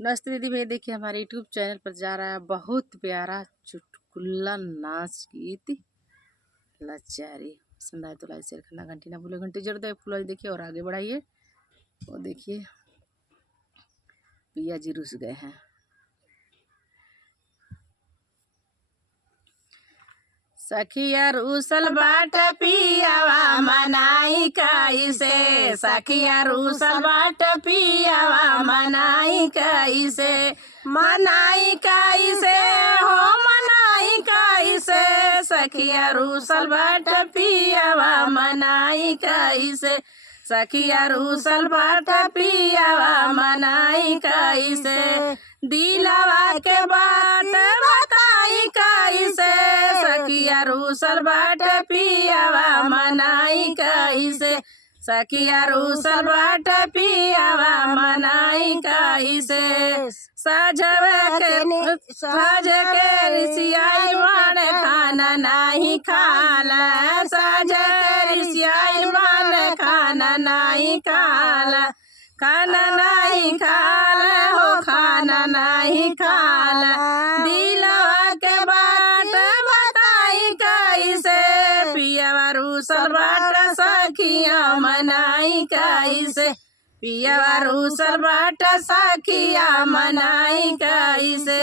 नमस्ते दीदी भैया, देखिए हमारे यूट्यूब चैनल पर जा रहा है बहुत प्यारा चुटकुला नाच गीत लाचारी। पसंद आए तो लाइक शेयर करना, घंटी ना भूले, घंटी जरूर दे फुल देखिए और आगे बढ़ाइए। वो देखिए पिया जी रुस गए हैं। सखिया रूसल बाट पियावा मनाई कैसे, सखिया रूसल बाट पियावा मनाई कैसे, मनाई कैसे हो मनाई कैसे, सखिया रूसल बाट पियावा मनाई कैसे, सखिया रूसल बाट पियावा मनाई कैसे, दिलवा के बात बताई कैसे, सखिया रूसल बाट पियावा मनाई कैसे, सखिया रूसल बाट पियावा मनाई कैसे, साझ के रिसियाई मन खाना नहीं खाला, साझ के रिसियाई मन खाना नहीं खाला, खाना नहीं खाला हो खाना नहीं खाला, दिलवा के बात बताई कैसे, पियावा रूसल बाट सखिया मनाई कैसे, पियावा रूसल बाट सखिया मनाई कैसे,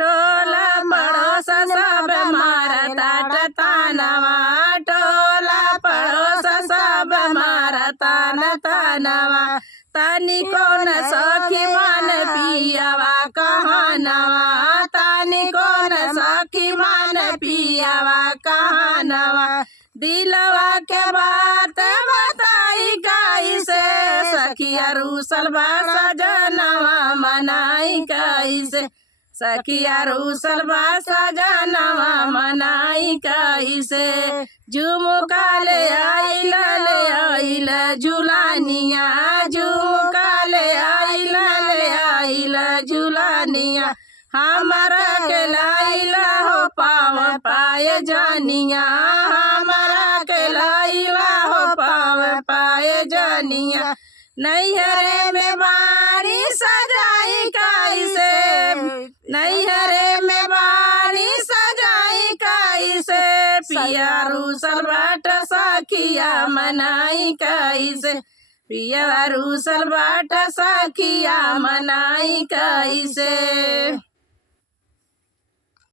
टोला पड़ोस सब मारता तानवा, टोला पड़ोस सब मारता तानवा, तानी कौन सखी मन पियावा कहनवा, तानी कौन सखी मन पियावा कहनवा, दिलवा के बात बताई कैसे, सखिया रूसल बा सजनवा मनाई कैसे, सखिया रूसल बा सजनवा मनाई कैसे, झुमका ले आइल झुलानिया, झुमका ले आइल झुलानिया, हमारा के लाइला हो पाव पाए जानिया, हमारा के लाइला हो पाव पाए जानिया, नैहरे में बाड़ी सजाई कैसे, नैहरे में बाड़ी सजाई कैसे, पिया रूसल बाट सखिया मनाई कैसे, पिया रूसल बाट सखिया मनाई कैसे।